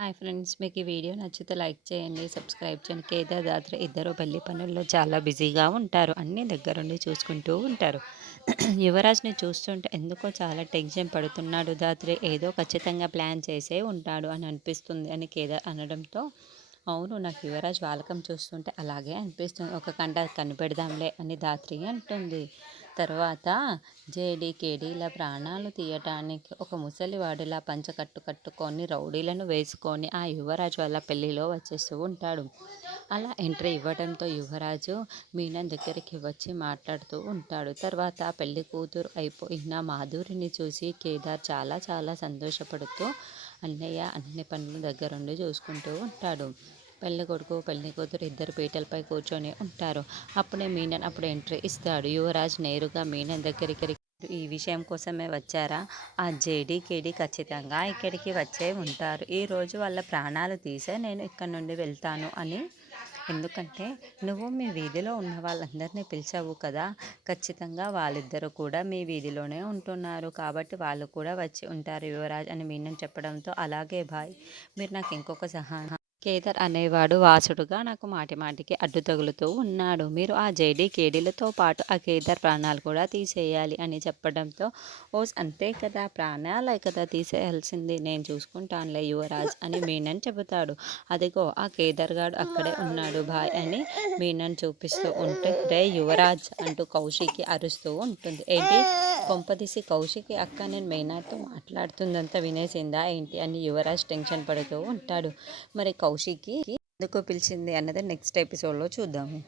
Hi friends, మీకు ఈ video నచ్చితే లైక్ చేయండి, సబ్స్క్రైబ్ చేయండి. కేదార్ దాత్ర ఇద్దరు పెళ్లి పనుల్లో చాలా బిజీగా ఉంటారు. అన్ని దగ్గరుండి చూసుకుంటూ ఉంటారు. యువరాజ్ని చూస్తుంటే ఎందుకో చాలా టెన్షన్ పడుతున్నాడు దాత్రి. ఏదో ఖచ్చితంగా ప్లాన్ చేసే ఉంటాడు అని అనిపిస్తుంది అని కేదార్ అనడంతో, అవును, నాకు యువరాజ్ వాలకం చూస్తుంటే అలాగే అనిపిస్తుంది. ఒక కంట కనిపెడదాంలే అని ధాత్రి అంటుంది. తర్వాత జేడీకేడీల ప్రాణాలు తీయటానికి ఒక ముసలివాడిలా కట్టుకొని రౌడీలను వేసుకొని ఆ యువరాజు వాళ్ళ పెళ్లిలో వచ్చేస్తూ ఉంటాడు. అలా ఎంట్రీ ఇవ్వడంతో యువరాజు మీనన్ దగ్గరికి వచ్చి మాట్లాడుతూ ఉంటాడు. తర్వాత పెళ్లి కూతురు అయిపోయిన మాధురిని చూసి కేదార్ చాలా చాలా సంతోషపడుతూ అన్నయ్య అన్ని పనులు దగ్గరుండి చూసుకుంటూ ఉంటాడు. పెళ్లి కొడుకు పెళ్లి కూతురు ఇద్దరు పీటలపై కూర్చొని ఉంటారు. అప్పుడే మీనన్ ఎంట్రీ ఇస్తాడు. యువరాజ్ నేరుగా మీనన్ దగ్గరికి, ఈ విషయం కోసమే వచ్చారా? ఆ జేడీ ఖచ్చితంగా ఇక్కడికి వచ్చే ఉంటారు. ఈరోజు వాళ్ళ ప్రాణాలు తీసే నేను ఇక్కడ నుండి వెళ్తాను అని. ఎందుకంటే నువ్వు మీ వీధిలో ఉన్న వాళ్ళందరినీ పిలిచావు కదా, ఖచ్చితంగా వాళ్ళిద్దరూ కూడా మీ వీధిలోనే ఉంటున్నారు కాబట్టి వాళ్ళు కూడా వచ్చి ఉంటారు యువరాజ్ అని మీనన్ చెప్పడంతో, అలాగే బాయ్, మీరు నాకు ఇంకొక కేదార్ అనేవాడు వాసుడుగా నాకు మాటిమాటికి అడ్డు తగులుతూ ఉన్నాడు. మీరు ఆ కేడీలతో పాటు ఆ కేదార్ ప్రాణాలు కూడా తీసేయాలి అని చెప్పడంతో, ఓస్ అంతే కదా, ప్రాణాలే కదా తీసేయాల్సింది, నేను చూసుకుంటానులే యువరాజ్ అని మీనన్ చెబుతాడు. అదిగో ఆ కేదార్ గాడు అక్కడే ఉన్నాడు బాయ్ అని మీనన్ చూపిస్తూ ఉంటే, రే యువరాజ్ అంటూ కౌశికి అరుస్తూ ఉంటుంది. ఏంటి, కొంపదీసి కౌశికి అక్క నేను మీనాతో మాట్లాడుతుందంతా వినేసిందా ఏంటి అని యువరాజ్ టెన్షన్ పడుతూ ఉంటాడు. మరి కౌశికి ఎందుకు పిలిచింది అన్నది నెక్స్ట్ ఎపిసోడ్లో చూద్దాము.